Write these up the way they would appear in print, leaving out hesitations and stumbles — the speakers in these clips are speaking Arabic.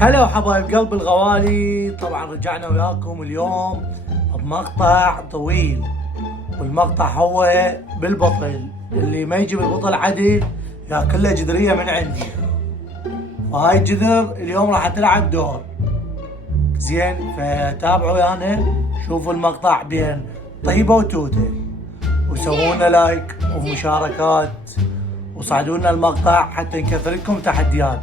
هلا وحبايب قلب الغوالي، طبعا رجعنا وياكم اليوم بمقطع طويل، والمقطع هو بالبطل. اللي ما يجي بالبطل عدل ياكل له جدريه من عندي. وهاي الجدر اليوم راح تلعب دور زين، فتابعوا ويانا شوفوا المقطع بين طيبه وتوته، وسوونا لايك ومشاركات وصعدونا المقطع حتى نكثر لكم تحديات.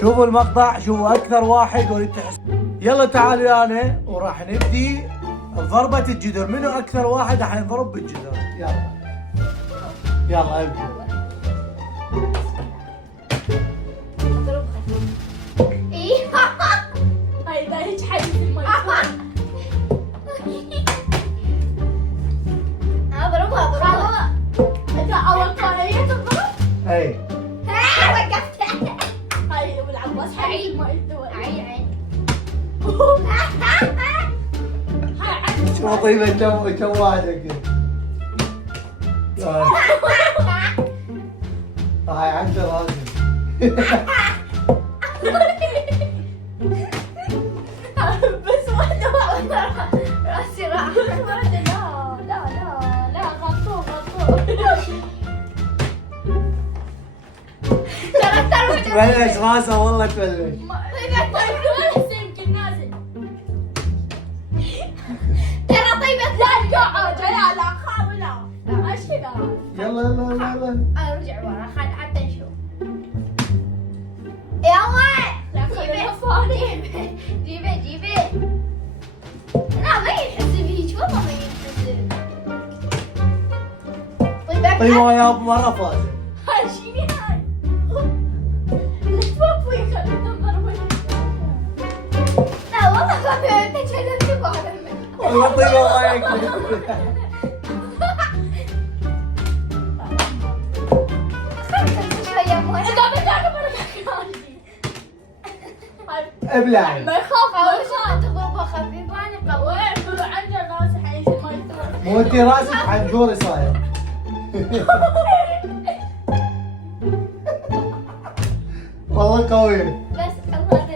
شوفوا المقطع، شوفوا اكثر واحد وريد تحس. يلا تعالوا ويانا وراح نبدي بضربة الجدر. منو اكثر واحد راح ينضرب بالجدر؟ يلا يلا ابدا. هاي هيك حدث الميكروفون. اضربها انت اول قارية تضرب؟ اي وقفت. هاي ابو العباس حبيب ما يستوى. عين شوف طيبة كم واحد هاي عنده لازم. بس واحدة راسي راح. لا غطوه تبلش راسه والله تبلش. يمكن نازل. ترى طيبة لا قاعد لا حاول لا اشيلها. يلا يلا يلا ارجع ورا خل حتى نشوف. يلا جيبي لا ما ينحسب هيك والله ما ينحسب. طيبة يا مرة فاز. هاي شيلي هاي. توفي خلينا نضرب. لا والله ما انت تكلمت بعد. والله طيبة ما ياكل. ابلع. ما يخاف تضربه خفيف انا قوي. يقولوا عنده راس حيز ما يثور. مو انت راسك حنجوري صاير. والله قوي. بس الله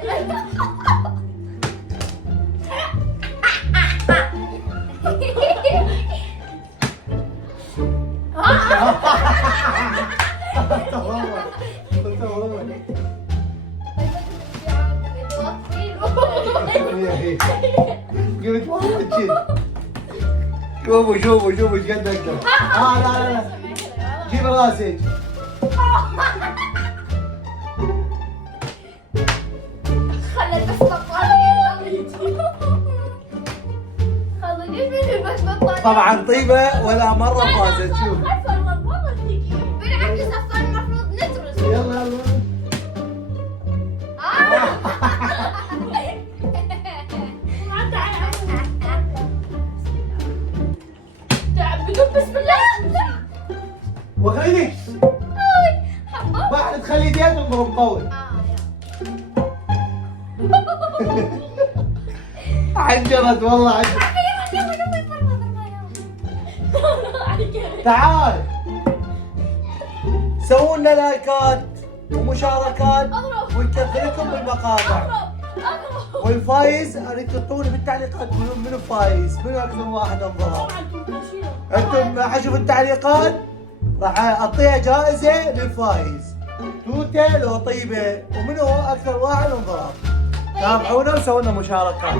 قلت والله جد. شوفوا ايش قد اقدر. لا جيب راسك. خلى بس بطارية. بس بطارية. طبعا طيبة ولا مرة فازت. شوف بالعكس اصلا المفروض ندرس. يلا بسم الله. وخليك بعد تخلي يديك تضرب قوي. حنجرت والله حنجرت. تعال سووا لنا لايكات ومشاركات ونكثر لكم بالمقاطع. والفايز اريد تحطوني بالتعليقات تقولون منو فايز، منو اكثر واحد انضرب. انتم راح اشوف التعليقات راح اعطيها جائزه للفايز. توته لو طيبه ومنو اكثر واحد انضرب. تابعونا وسووا لنا مشاركات.